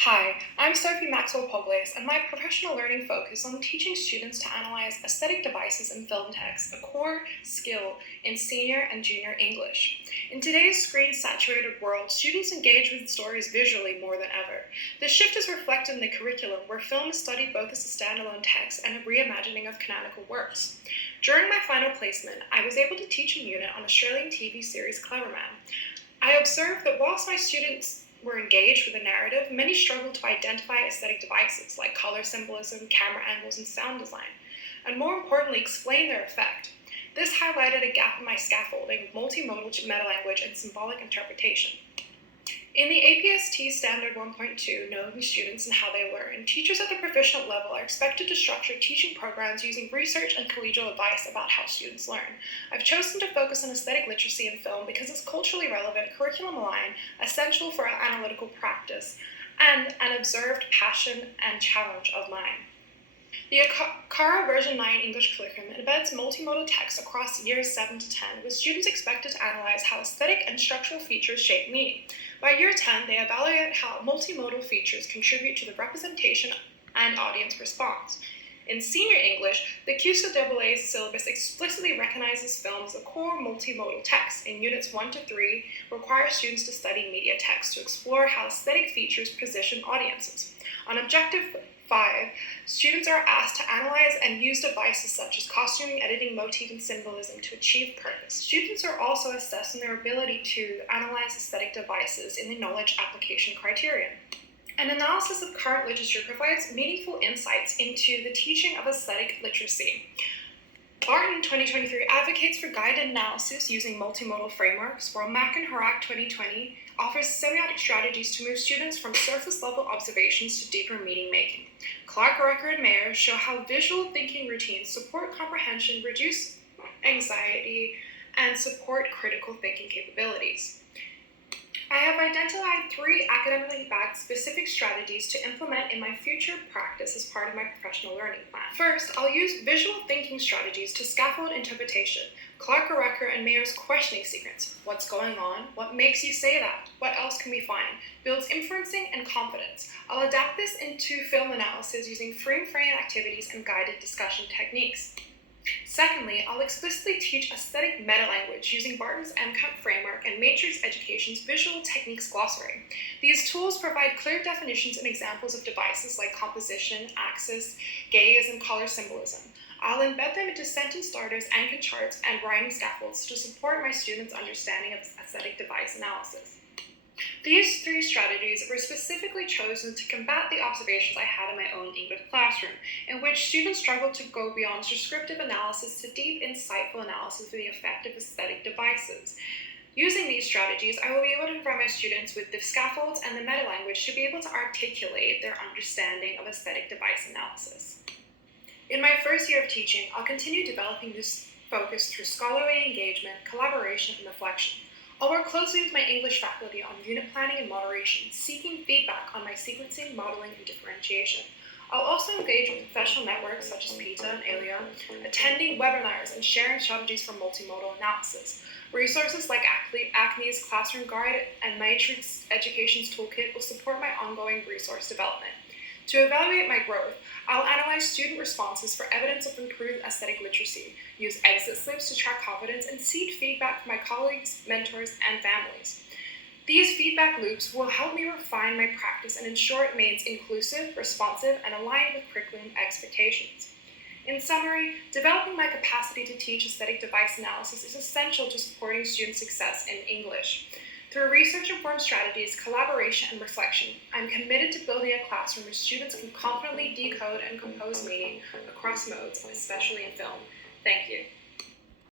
Hi, I'm Sophie Maxwell-Polglase, and my professional learning focus on teaching students to analyze aesthetic devices in film text, a core skill in senior and junior English. In today's screen-saturated world, students engage with stories visually more than ever. This shift is reflected in the curriculum, where film is studied both as a standalone text and a reimagining of canonical works. During my final placement, I was able to teach a unit on Australian TV series Cleverman. I observed that whilst my students were engaged with the narrative, many struggled to identify aesthetic devices like color symbolism, camera angles, and sound design, and more importantly, explain their effect. This highlighted a gap in my scaffolding, multimodal meta-language, and symbolic interpretation. In the APST Standard 1.2, Knowing Students and How They Learn, teachers at the proficient level are expected to structure teaching programs using research and collegial advice about how students learn. I've chosen to focus on aesthetic literacy in film because it's culturally relevant, curriculum-aligned, essential for our analytical practice, and an observed passion and challenge of mine. The ACARA version 9 English curriculum embeds multimodal text across years 7 to 10, with students expected to analyze how aesthetic and structural features shape meaning. By year 10, they evaluate how multimodal features contribute to the representation and audience response. In senior English, the QCAA syllabus explicitly recognizes film as a core multimodal text. In units 1 to 3, requires students to study media text to explore how aesthetic features position audiences. On Objective 5, students are asked to analyze and use devices such as costuming, editing, motif, and symbolism to achieve purpose. Students are also assessed in their ability to analyze aesthetic devices in the knowledge application criterion. An analysis of current literature provides meaningful insights into the teaching of aesthetic literacy. Barton 2023 advocates for guided analysis using multimodal frameworks, while Mack and Horak 2020 offers semiotic strategies to move students from surface-level observations to deeper meaning-making. Clark, Recker, and Mayer show how visual thinking routines support comprehension, reduce anxiety, and support critical thinking capabilities. I have identified 3 academically backed specific strategies to implement in my future practice as part of my professional learning plan. First, I'll use visual thinking strategies to scaffold interpretation. Clark, Recker, and Mayer's questioning sequence. What's going on? What makes you say that? What else can we find? Builds inferencing and confidence. I'll adapt this into film analysis using frame activities and guided discussion techniques. Secondly, I'll explicitly teach aesthetic meta-language using Barton's MCAP framework and Matrix Education's Visual Techniques Glossary. These tools provide clear definitions and examples of devices like composition, axis, gaze, and color symbolism. I'll embed them into sentence starters, anchor charts, and writing scaffolds to support my students' understanding of aesthetic device analysis. These 3 strategies were specifically chosen to combat the observations I had in my own English classroom, in which students struggled to go beyond descriptive analysis to deep, insightful analysis of the effect of aesthetic devices. Using these strategies, I will be able to provide my students with the scaffolds and the meta-language to be able to articulate their understanding of aesthetic device analysis. In my first year of teaching, I'll continue developing this focus through scholarly engagement, collaboration, and reflection. I'll work closely with my English faculty on unit planning and moderation, seeking feedback on my sequencing, modeling, and differentiation. I'll also engage with professional networks such as PITA and ALIA, attending webinars and sharing strategies for multimodal analysis. Resources like ACME's Classroom Guide and Matrix Education's Toolkit will support my ongoing resource development. To evaluate my growth, I'll analyze student responses for evidence of improved aesthetic literacy, use exit slips to track confidence, and seek feedback from my colleagues, mentors, and families. These feedback loops will help me refine my practice and ensure it remains inclusive, responsive, and aligned with curriculum expectations. In summary, developing my capacity to teach aesthetic device analysis is essential to supporting student success in English. Through research-informed strategies, collaboration, and reflection, I'm committed to building a classroom where students can confidently decode and compose meaning across modes, especially in film. Thank you.